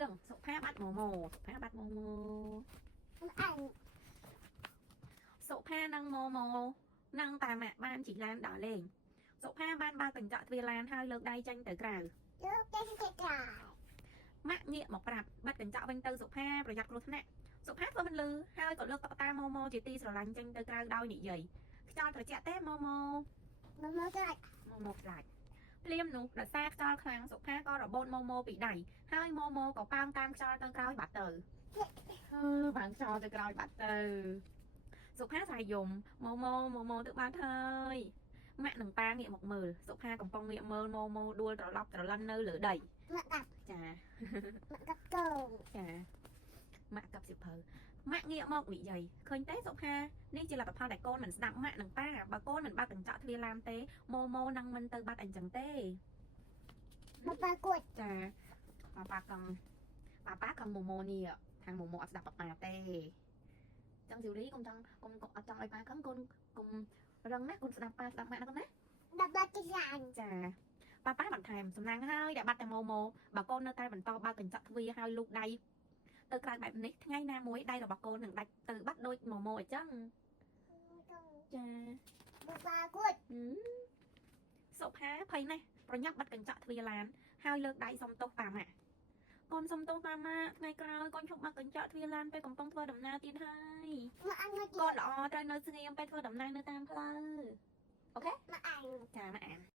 รื่องสุภาพบัตโมโมสุภาพบัตโมโมสุภาพนังโมโมนังตามะบ้านchỉ lan đỏ lên សុផាបានបើកកញ្ចក់ទ្វារឡានហើយលើកដៃចេញទៅក្រៅម៉ាក់ងាកមកប្រាប់បិទកញ្ចក់វិញទៅសុផាប្រយ័ត្នគ្រោះថ្នាក់សុផាធ្វើមិនលឺហើយក៏លើកតុក្កតាម៉ូម៉ូជាទីស្រឡាញ់ចេញទៅក្រៅដោយនិយាយខ្យល់ត្រជាក់ទេម៉ូម៉ូខ្លាចភ្លាមនោះដោយសារខ្យល់ខ្លាំងសុផាក៏របូតម៉ូម៉ូពីដៃហើយម៉ូម៉ូក៏ប៉ោងតាមខ្យល់ទៅក្រោយបាត់ទៅបាំងខ្យល់ទៅក្រោយបាត់ទៅសុផាស្រែកយំម៉ូម៉ូទៅបាត់ហើយម៉ាក់នឹងប៉ាងាកមកមើលសុផាកំពុងងាកមើលម៉ូម៉ូដួលត្រឡប់ត្រឡិននៅលើដីចាម៉ាក់កាប់កោចាម៉ាក់កាប់សិភៅម៉ាក់ងាកមកនិយាយឃើញទេសុផានេះជាលទ្ធផលដែលកូនមិនស្ដាប់ម៉ាក់និងប៉ាបើកូនមិនបើកកញ្ចក់ទ្វារឡានទេម៉ូម៉ូនឹងមិនទៅបាត់អញ្ចឹងទេប៉ាគួចចាប៉ាកង់ម៉ូម៉ូនេះខាងម៉ូម៉ូអត់ស្ដាប់ប៉ាទេចឹងស៊ូរីកុំចង់អត់ចង់ឲ្យប៉ាកង់កូនកុំរឹងណាកូនស្ដាប់ប៉ាស្ដាប់ម៉ាក់ណាកូនណាដាច់ចាចាប៉ាបន្ថែមសំណាងហើយដែលបាត់តែម៉ូម៉ូបើកូននៅតែបន្តបើកកញ្ចក់ទ្វារហើយលូកដៃទៅក្រៅបែបនេះថ្ងៃណាមួយដៃរបស់កូននឹងដាច់ទៅបាត់ដូចម៉ូម៉ូអញ្ចឹងចាប៉ាគួចសុផាភ័យណាស់ប្រញាប់បាត់កញ្ចក់ទ្វារឡានហើយលើកដៃសុំទោសប៉ាម៉ាក់កូនសុំទោសប៉ាម៉ាក់ថ្ងៃក្រោយកូនឈប់បាត់កញ្ចក់ទ្វារឡានពេលកំពុងធ្វើដំណើរទៀតហើយកូនល្អត្រូវនៅស្ងៀមពេលធ្វើដំណើរនៅតាមផ្លូវអូខេម៉ាក់ចាម៉ាក់